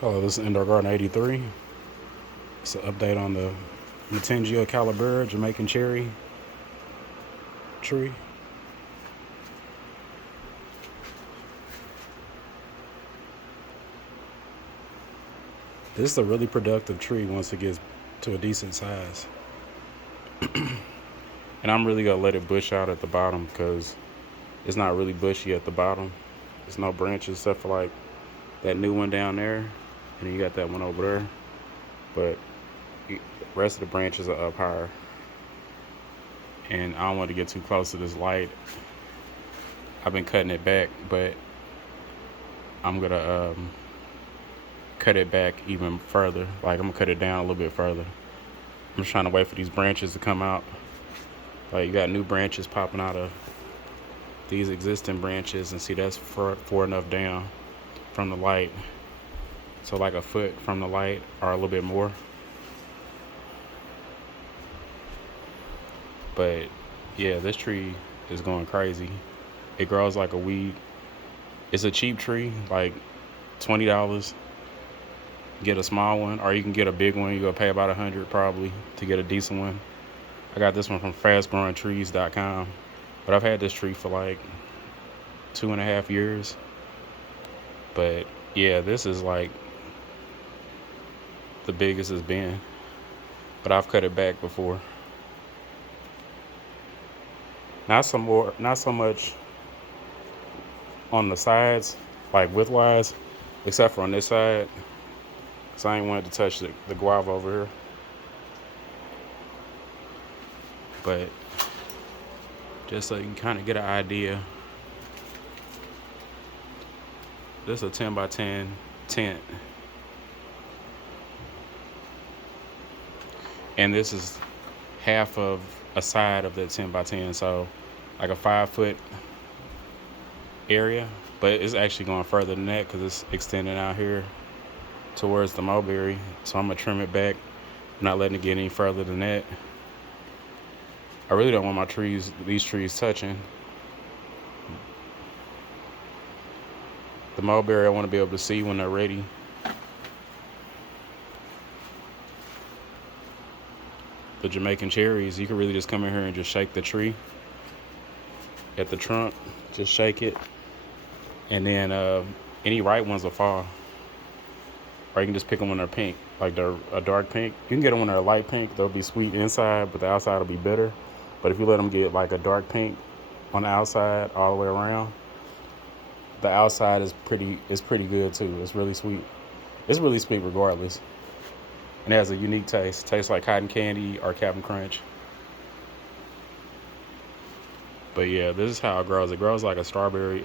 Hello, this is Indoor Garden 83. It's an update on the Matengia calibura Jamaican cherry tree. This is a really productive tree once it gets to a decent size. And I'm really gonna let it bush out at the bottom because it's not really bushy at the bottom. There's no branches except for like that new one down there, and then you got that one over there. But the rest of the branches are up higher. And I don't want to get too close to this light. I've been cutting it back, but I'm gonna cut it back even further. Like I'm gonna cut it down a little bit further. I'm just trying to wait for these branches to come out. Like you got new branches popping out of these existing branches, and see that's far enough down from the light. So like a foot from the light or a little bit more. But yeah, this tree is going crazy. It grows like a weed. It's a cheap tree, like $20. Get a small one, or you can get a big one. You go pay about 100 probably to get a decent one. I got this one from fastgrowingtrees.com, but I've had this tree for like 2.5 years. But yeah, this is like the biggest it's been, but I've cut it back before. Not so much on the sides, like widthwise, except for on this side, because I ain't wanted to touch the guava over here. But just so you can kind of get an idea, this is a 10 by 10 tent, and this is half of a side of the 10 by 10, so like a 5 foot area, but it's actually going further than that because it's extending out here towards the mulberry. So I'm gonna trim it back, not letting it get any further than that. I really don't want these trees touching. The mulberry I want to be able to see when they're ready. The Jamaican cherries, you can really just come in here and just shake the tree at the trunk, just shake it, and then any ripe ones will fall. Or you can just pick them when they're pink, like they're a dark pink. You can get them when they're light pink; they'll be sweet inside, but the outside will be bitter. But if you let them get like a dark pink on the outside all the way around, the outside is pretty good too. It's really sweet. It's really sweet regardless, and it has a unique taste. Tastes like cotton candy or Captain Crunch. But yeah, this is how it grows. It grows like a strawberry,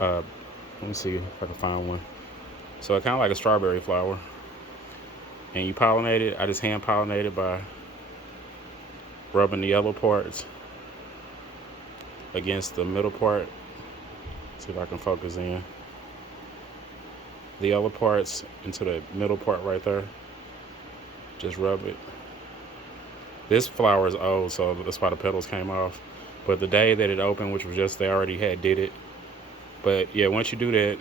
Uh, let me see if I can find one. So it kind of like a strawberry flower, and you pollinate it. I just hand pollinate it by rubbing the yellow parts against the middle part. See if I can focus in the yellow parts into the middle part right there. Just rub it. This flower is old, so that's why the petals came off. But the day that it opened, which was just they already had did it. But yeah, once you do that,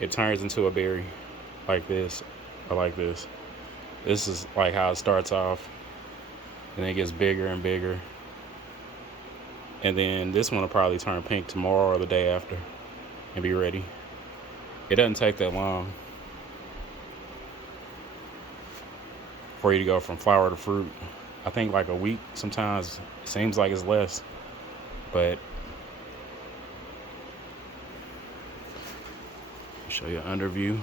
it turns into a berry like this or like this. This is like how it starts off, and then it gets bigger and bigger. And then this one will probably turn pink tomorrow or the day after and be ready. It doesn't take that long for you to go from flower to fruit. I think like a week sometimes. It seems like it's less, but I'll show you an underview.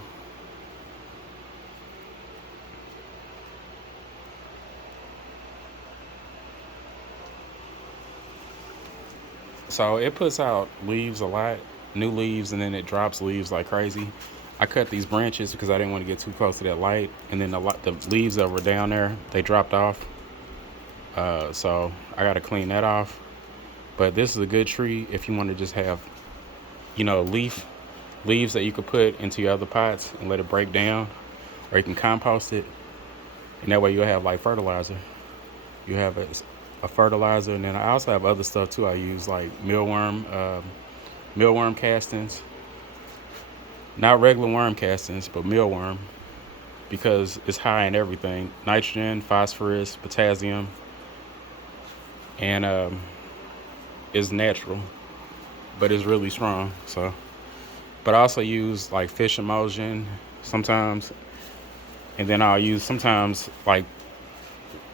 So it puts out leaves a lot, new leaves, and then it drops leaves like crazy. I cut these branches because I didn't want to get too close to that light, and then the leaves that were down there, they dropped off. So I got to clean that off. But this is a good tree if you want to just have, leaves that you could put into your other pots and let it break down, or you can compost it, and that way you'll have like fertilizer. You have a fertilizer, and then I also have other stuff too. I use like mealworm castings, Not regular worm castings, but mealworm, because it's high in everything: nitrogen, phosphorus, potassium, and it's natural, but it's really strong. So, but I also use like fish emulsion sometimes, and then I'll use sometimes like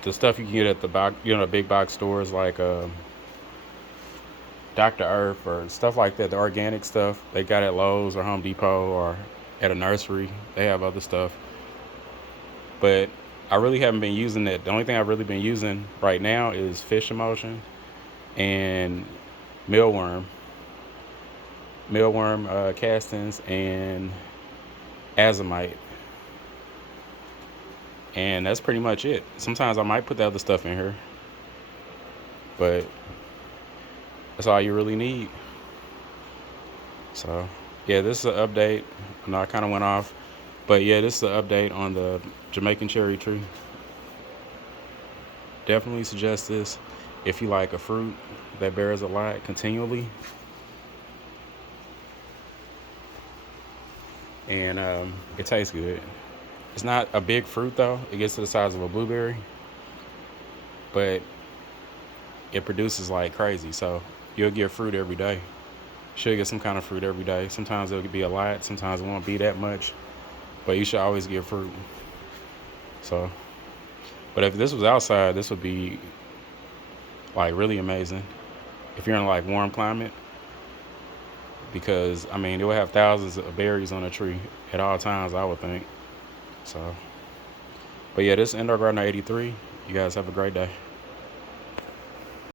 the stuff you can get at the box, big box stores like Dr. Earth or stuff like that. The organic stuff they got at Lowe's or Home Depot or at a nursery. They have other stuff, but I really haven't been using that. The only thing I've really been using right now is fish emulsion and mealworm, castings and azomite, and that's pretty much it. Sometimes I might put the other stuff in here, but that's all you really need. So yeah, this is an update. I know I kind of went off, but yeah, this is an update on the Jamaican cherry tree. Definitely suggest this if you like a fruit that bears a lot continually, and it tastes good. It's not a big fruit though. It gets to the size of a blueberry, but it produces like crazy. So you'll get fruit every day. Should get some kind of fruit every day. Sometimes it'll be a lot. Sometimes it won't be that much, but you should always get fruit. So, but if this was outside, this would be like really amazing. If you're in like warm climate, because I mean it will have thousands of berries on a tree at all times, I would think. So, but yeah, this is Indoor Gardener 83. You guys have a great day.